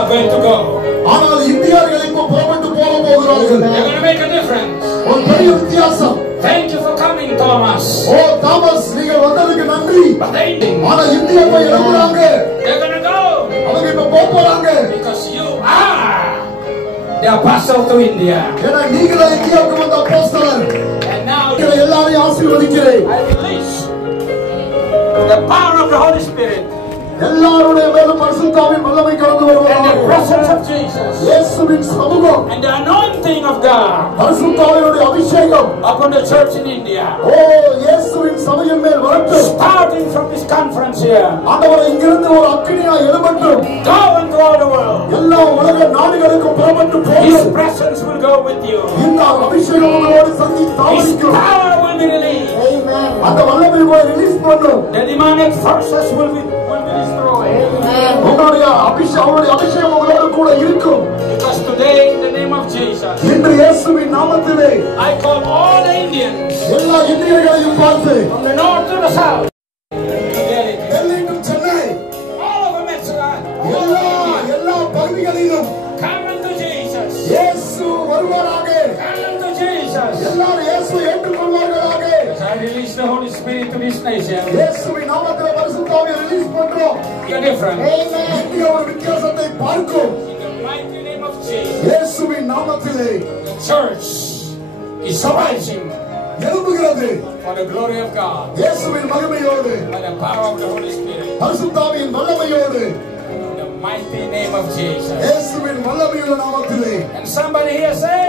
are going to go. ஆனால் இந்தியர்கள் இப்போ புறப்பட்டு போக போகிறார்கள். They're going to make a difference. ஒரு பெரிய வித்தியாசம். Thank you for coming, Thomas. ஓ தாமஸ், நீங்க வந்ததுக்கு நன்றி. But they didn't. ஆனா இந்தியா போய் எழுதுறாங்க. They're going to go. அவங்க இப்ப போறாங்க. Because you are the apostle to India. ஏன்னா நீங்களே இந்தியாவுக்கு வந்த அப்போஸ்தலர். And now எல்லாரையும் ஆசீர்வதிக்கிறேன். I release the power of the Holy Spirit. எல்லாருடைய மேலும் பரிசுத்தாவின் வல்லமை கடந்து வருவதாக. And the presence of Jesus. இயேசுவின் சமூகம். And the anointing of God. பரிசுத்தாவினுடைய அபிஷேகம் upon the church in India. ஓ இயேசுவின் சபையின் மேல் வரட்டும். Starting from this conference here. ஆண்டவரே இங்கிருந்து ஒரு அக்கினியாய் எழும்பட்டும். Go into all the world. எல்லா உலக நாடுகளுக்கும் புறப்பட்டு போகும். His presence will go with you. இந்த அபிஷேகம் உங்களோடு சந்திக்கும். His power will be released. Amen. அந்த வல்லமை போய் ரிலீஸ் பண்ணும். The demonic forces will be destroyed. உங்களுடைய அபிஷேகம் உங்களோடு கூட இருக்கும். Because today in the name of Jesus, இன்று இயேசுவின் நாமத்திலே I call all the Indians, எல்லா இந்தியர்களையும் பார்த்து, from the north to the south, Delhi டு சென்னை, all of America, எல்லா பகுதிகளிலும் come unto Jesus. இயேசு வருவாராக. Come unto Jesus. எல்லாரும் இயேசுவை ஏற்றுக்கொள்வார்களாக. I release the Holy Spirit to this nation. இயேசுவின் நாமத்திலே பரிசுத்த ஆவியை ரிலீஸ் பண்றோம். You're different. இந்தியா ஒரு வித்தியாசத்தை பார்க்கும். In the mighty name of Jesus, இயேசுவின் நாமத்திலே the church is rising எழும்புகிறது. for the glory of God, இயேசுவின் மகிமையோடு, by the power of the Holy Spirit. பரிசுத்த ஆவியின் வல்லமையோடு, In the mighty name of Jesus. இயேசுவின் வல்லமையுள்ள நாமத்திலே. And somebody here say,